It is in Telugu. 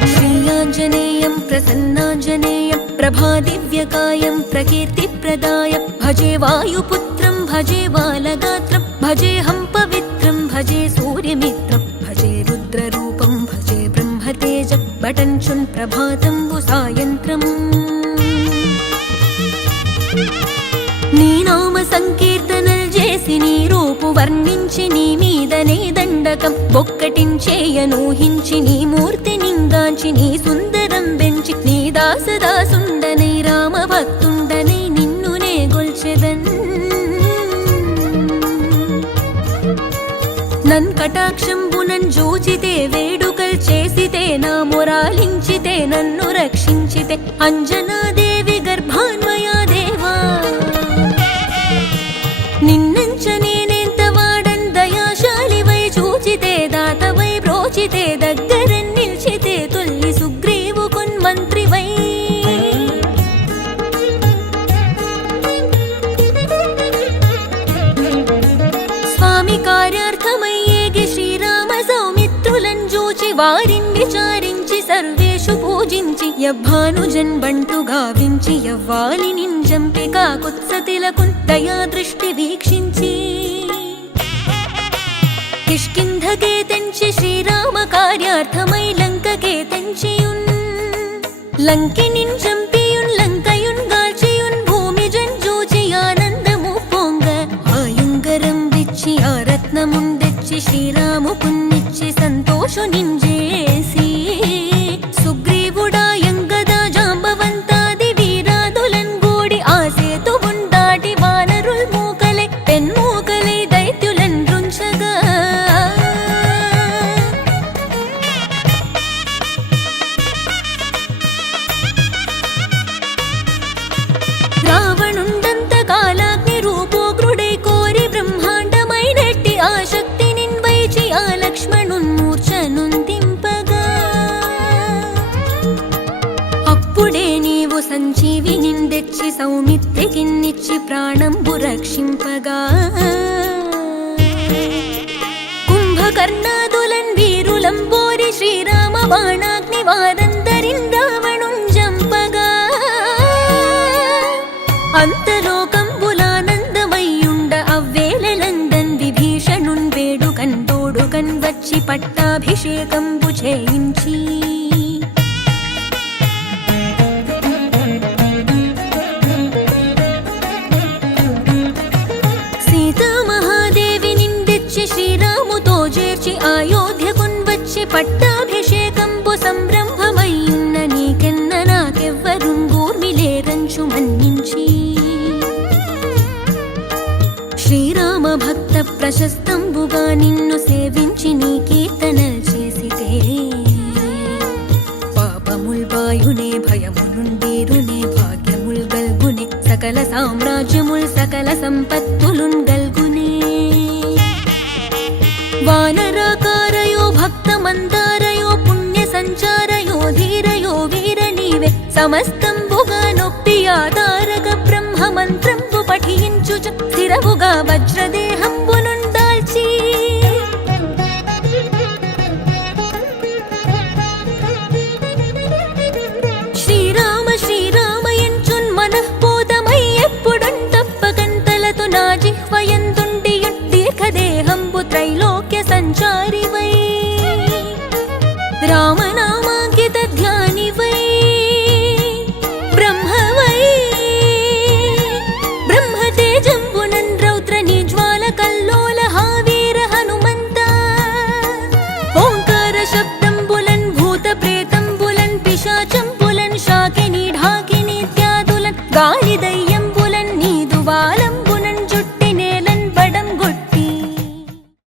श्रीयाञ्जनेयं प्रसन्नाञ्जनेयं प्रभादिव्यकायं प्रकीर्तिप्रदायं भजे वायुपुत्रं भजे बालगात्रं भजेऽहं पवित्रं भजे सूर्यमित्रं भजे रुद्ररूपं भजे ब्रह्मतेजं बटञ्चुन् प्रभातं सायन्त्रम् నీ నామ సంకీర్తనల్ చేసి నీ రూపు వర్ణించి నీ మీదనే దండకం బొక్కటించేయనూహించి నీ మూర్తి నింగాంచి నీ సుందరం పెంచి నీ దాసదాసుండనై రామ భక్తుండనై నిన్నునే గొల్చెదన్ నన్ కటాక్షంబునన్ జూచితే వేడుకల్ చేసితే నా మొరాలించితే నన్ను రక్షించితే అంజనాదేవి గర్భాన్వయా దేవా నిన్నంచ నేనెంత వాడన్ దయాశాలివై చూచితే దాతవై బ్రోచితే దగ్గర నిల్చితే తొల్లి సుగ్రీవు కొన్మంత్రివై స్వామి కార్యార్థమయ్యేగి శ్రీరామ సౌమిత్రులను చూచి వారిని విచారించి సర్వేషు పూజించి యవ్వానుజన్ బంటు గావించి యవ్వాలి నింజంపి కాకుత్సతిలకున్ దయా దృష్టి వీక్షించి కిష్కింధకే తెంచి శ్రీరామ కార్యార్థమై లంకకే తెంచియున్ లంకినిన్ చంపియున్ లంకయున్ గాల్చియున్ భూమి జంజూచి ఆనందము పొంగ ఆయుంగరం విచ్చి ఆ రత్నముందెచ్చి శ్రీరాము పున్నిచ్చి సంతోషు నింజేసి సుగ్రీవుడాయంగదా జాంబవంతాది వీరాదులన్ గూడి ఆ సేతువున్ దాటి వానరుల్ మూకలై పెన్మూకలై దైత్యులన్ రుంచగా రావణుండంత కాలాగ్ని రూపోగ్రుడై కోరి బ్రహ్మాండమైనట్టి ఆ శక్తి నిన్వైచి ఆ లక్ష్మణున్ మూర్ఛనుందింపగా అప్పుడే నీవు సంజీవి నిందెచ్చి సౌమిత్రికిన్నిచ్చి ప్రాణంబు రక్షింపగా కుంభకర్ణాదులన్ వీరులంబోరి శ్రీరామ బాణాగ్ని వారందరిన్ రావణున్ జంపగా అంతలోకంబులానందమయ్యుండ అవ్వేళలందన్ విభీషణున్ వేడుకన్ తోడుకన్ వచ్చి పట్టాభిషేకంబు చేయించి సీతామహాదేవి నిందెచ్చి శ్రీరాముతో చేర్చి అయోధ్యకున్ వచ్చి పట్టాభిషేకంబు సంరంభమయ్యున్న నీకెన్న నాకెవ్వరున్ గూర్మిలేరంచు మన్నించి శ్రీరామ భక్త ప్రశస్తంబుగా నిన్ను సేవించి నీ కీర్తనల్ చేసితే పాపముల్ బాయునే భయములుండేరునే భాగ్యముల్ గల్గునే సకల సామ్రాజ్యముల్ సకల సంపత్తులున్ గల్గునే వానరాకారయో భక్త మందారయో పుణ్య సంచారయో ధీరయో వీర నీవే సమస్తంబుగా నొప్పి ఆధారక బ్రహ్మ మంత్రంబు పఠించుచు స్థిరవుగా వజ్రదేహంబును